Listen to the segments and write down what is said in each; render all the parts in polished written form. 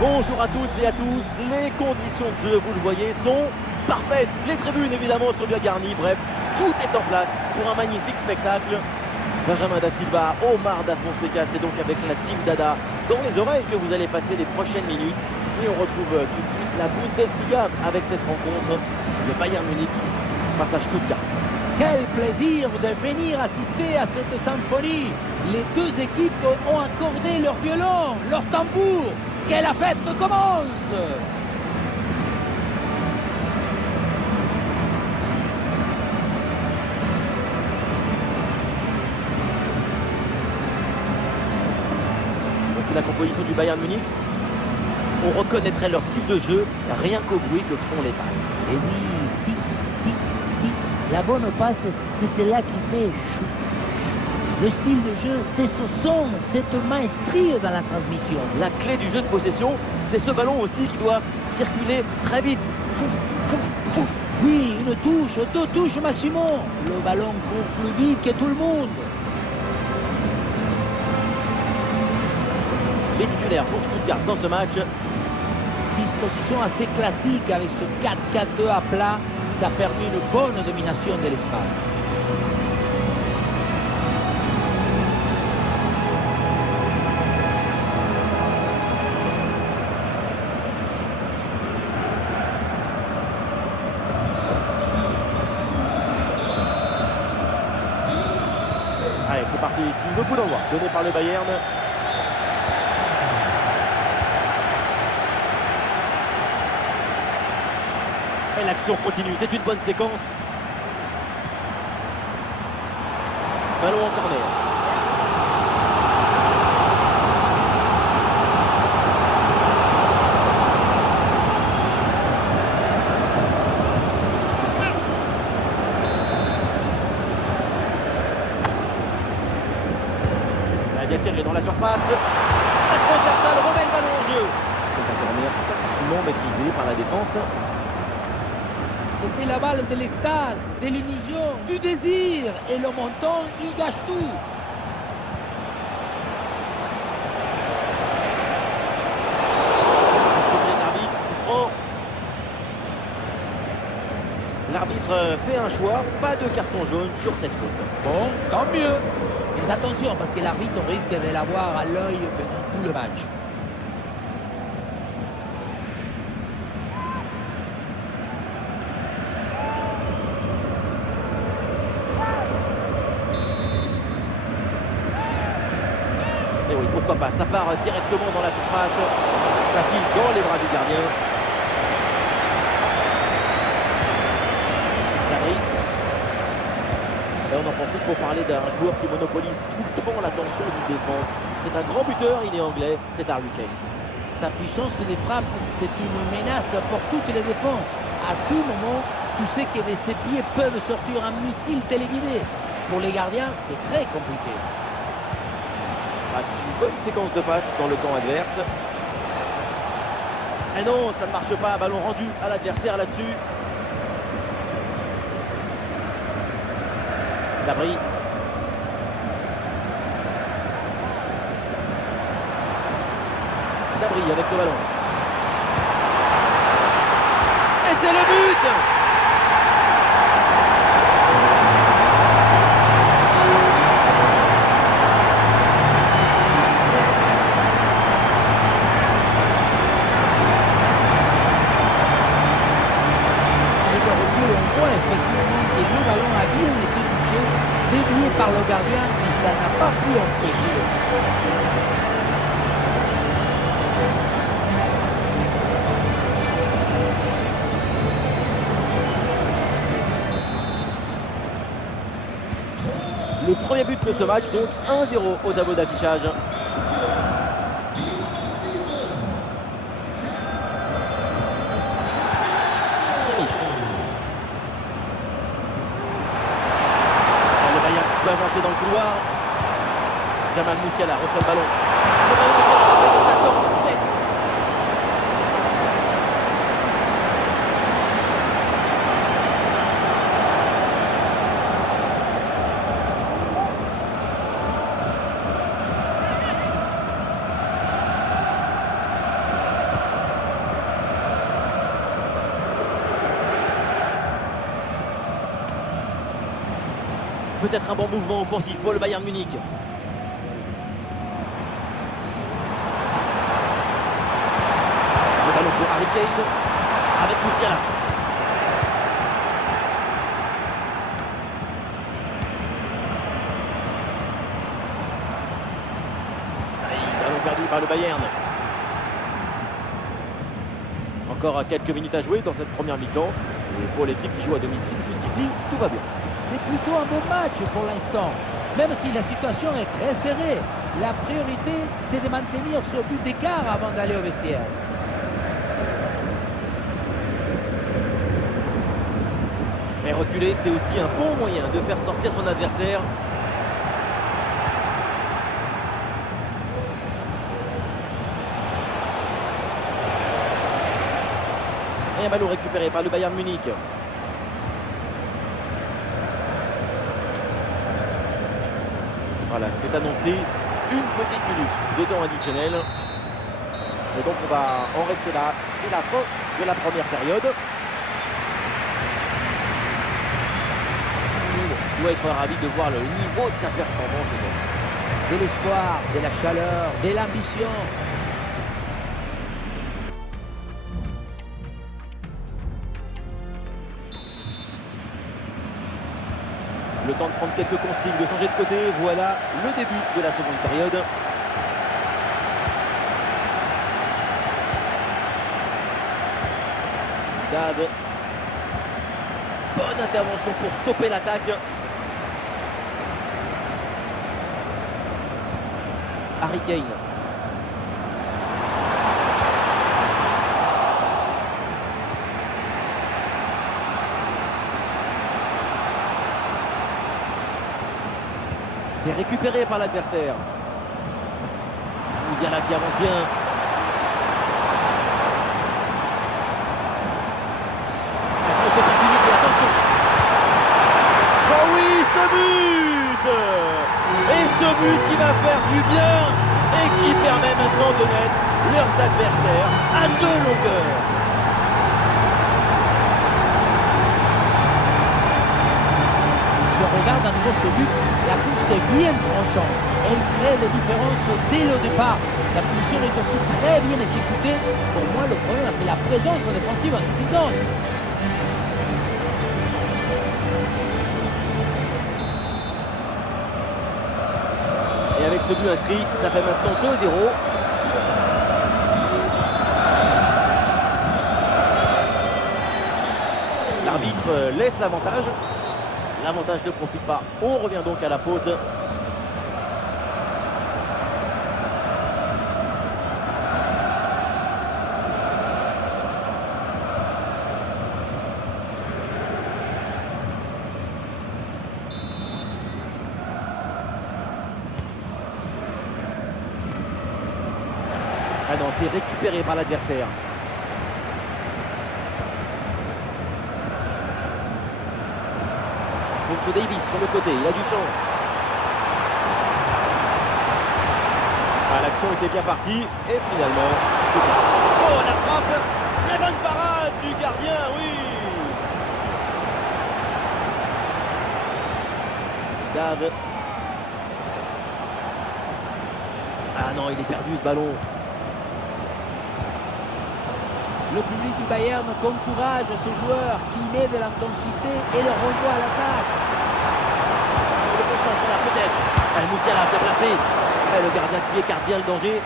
Bonjour à toutes et à tous, les conditions de jeu, vous le voyez, sont parfaites. Les tribunes évidemment sont bien garnies, bref, tout est en place pour un magnifique spectacle. Benjamin Da Silva, Omar Da Fonseca, c'est donc avec la team Dada dans les oreilles que vous allez passer les prochaines minutes. Et on retrouve tout de suite la Bundesliga avec cette rencontre, le Bayern Munich face à Stuttgart. Quel plaisir de venir assister à cette symphonie. Les deux équipes ont accordé leur violon, leur tambour. Que la fête commence! Voici la composition du Bayern Munich. On reconnaîtrait leur style de jeu rien qu'au bruit que font les passes. Et oui, tic, tic, tic. La bonne passe, c'est celle-là qui fait chou. Le style de jeu, c'est ce son, cette maestrie dans la transmission. La clé du jeu de possession, c'est ce ballon aussi qui doit circuler très vite. Fouf, fouf, fouf. Oui, une touche, deux touches maximum. Le ballon court plus vite que tout le monde. Les titulaires pour Stuttgart dans ce match. Disposition assez classique avec ce 4-4-2 à plat. Ça permet une bonne domination de l'espace. Allez, c'est parti ici, le coup d'envoi donné par le Bayern. Et l'action continue, c'est une bonne séquence. Ballon en corner. Bien tiré dans la surface. La transversale remet le ballon en jeu. C'est un corner facilement maîtrisé par la défense. C'était la balle de l'extase, de l'illusion, du désir. Et le montant, il gâche tout. L'arbitre fait un choix, pas de carton jaune sur cette faute. Bon, tant mieux. Mais attention, parce que l'arbitre risque de l'avoir à l'œil pendant tout le match. Et oui, pourquoi pas, ça part directement dans la surface. Facile dans les bras du gardien. Et on en profite pour parler d'un joueur qui monopolise tout le temps l'attention d'une défense. C'est un grand buteur, il est anglais, c'est Harry Kane. Sa puissance de frappe, c'est une menace pour toutes les défenses. À tout moment, tu sais que de ses pieds peuvent sortir un missile téléguidé. Pour les gardiens, c'est très compliqué. Ah, c'est une bonne séquence de passes dans le camp adverse. Et non, ça ne marche pas, ballon rendu à l'adversaire là-dessus. Dabry. Dabry avec le ballon. Et c'est le but! Avec le recul, on voit effectivement que le ballon a bien été touché, dévié par le gardien, mais ça n'a pas pu empêcher. Le premier but de ce match, donc 1-0 au tableau d'affichage. Le Bayern qui peut avancer dans le couloir. Jamal Musiala reçoit le ballon. Le ballon est bien frappé, mais ça sort en 6 mètres. peut-être un bon mouvement offensif pour le Bayern Munich. Le ballon pour Harry Kane avec Musiala. Ballon perdu par le Bayern. Encore quelques minutes à jouer dans cette première mi-temps. Et pour l'équipe qui joue à domicile, jusqu'ici, tout va bien. C'est plutôt un bon match pour l'instant. Même si la situation est très serrée, la priorité, c'est de maintenir ce but d'écart avant d'aller au vestiaire. Mais reculer, c'est aussi un bon moyen de faire sortir son adversaire. Et un ballon récupéré par le Bayern Munich. Voilà, c'est annoncé une petite minute de temps additionnel. Et donc on va en rester là. C'est la fin de la première période. Tout le monde doit être ravi de voir le niveau de sa performance aujourd'hui. De l'espoir, de la chaleur, de l'ambition. Le temps de prendre quelques consignes, de changer de côté. Voilà le début de la seconde période. Dave. Bonne intervention pour stopper l'attaque. Harry Kane. C'est récupéré par l'adversaire. Musiala qui avance bien. La grosse opportunité, attention. Oh oui, ce but! Et ce but qui va faire du bien et qui permet maintenant de mettre leurs adversaires à 2 longueurs. Si on regarde à nouveau ce but, la course est bien tranchante. Elle crée des différences dès le départ. La punition est aussi très bien exécutée. Pour moi, le problème, c'est la présence défensive insuffisante. Et avec ce but inscrit, ça fait maintenant 2-0. L'arbitre laisse l'avantage. L'avantage ne profite pas. On revient donc à la faute. Ah non, c'est récupéré par l'adversaire. Alphonso Davies sur le côté, il a du champ. Ah, l'action était bien partie et finalement, c'est bon. Oh, la frappe! Très bonne parade du gardien, oui! Dave. Ah non, il est perdu ce ballon. Le public du Bayern encourage ce joueur qui met de l'intensité et le renvoie à l'attaque. Le concentre là peut-être. Musiala bien placé. Et le gardien qui écarte bien le danger.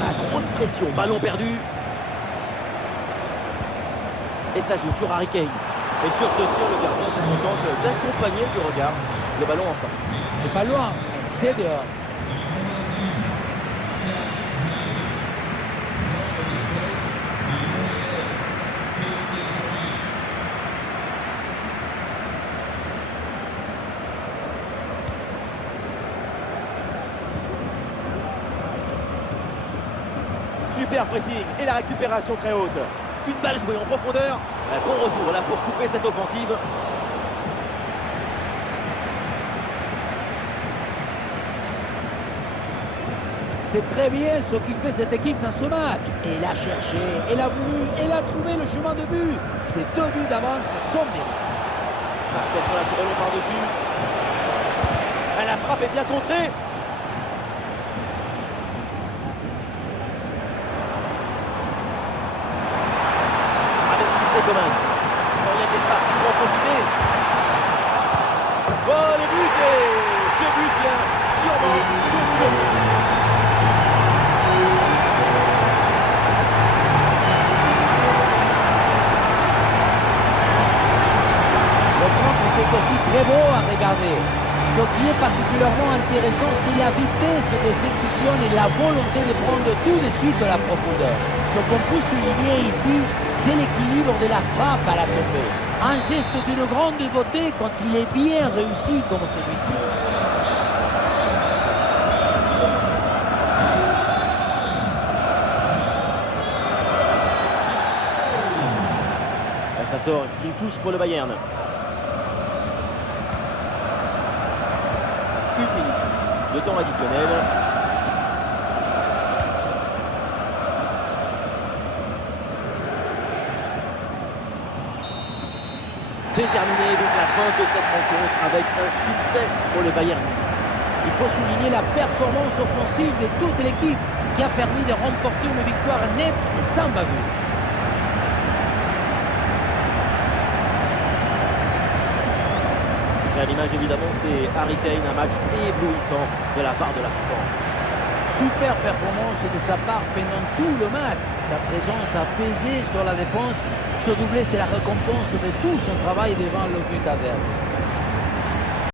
La grosse pression, ballon perdu. Et ça joue sur Harry Kane. Et sur ce tir, le gardien se contente d'accompagner du regard le ballon en sortie. C'est pas loin, c'est dehors. Super pressing et la récupération très haute. Une balle jouée en profondeur. Un bon retour là pour couper cette offensive. C'est très bien ce qui fait cette équipe dans ce match. Elle a cherché, elle a voulu, elle a trouvé le chemin de but. Ces 2 buts d'avance sont mérités. Attention là, ce ballon par-dessus. La frappe est bien contrée. Avec Kingsley Coman. Il y a de l'espace, il faut en profiter. Oh, le but et ce but vient sûrement de C'est aussi très beau à regarder. Ce qui est particulièrement intéressant, c'est la vitesse d'exécution et la volonté de prendre tout de suite la profondeur. Ce qu'on peut souligner ici, c'est l'équilibre de la frappe à la tombée. Un geste d'une grande beauté quand il est bien réussi comme celui-ci. Ça sort, c'est une touche pour le Bayern. 1 minute de temps additionnel. C'est terminé, donc la fin de cette rencontre avec un succès pour le Bayern. Il faut souligner la performance offensive de toute l'équipe qui a permis de remporter une victoire nette et sans bavure. Et à l'image évidemment, c'est Harry Kane, un match éblouissant de la part de l'attaquant. Super performance de sa part pendant tout le match. Sa présence a pesé sur la défense. Ce doublé, c'est la récompense de tout son travail devant le but adverse.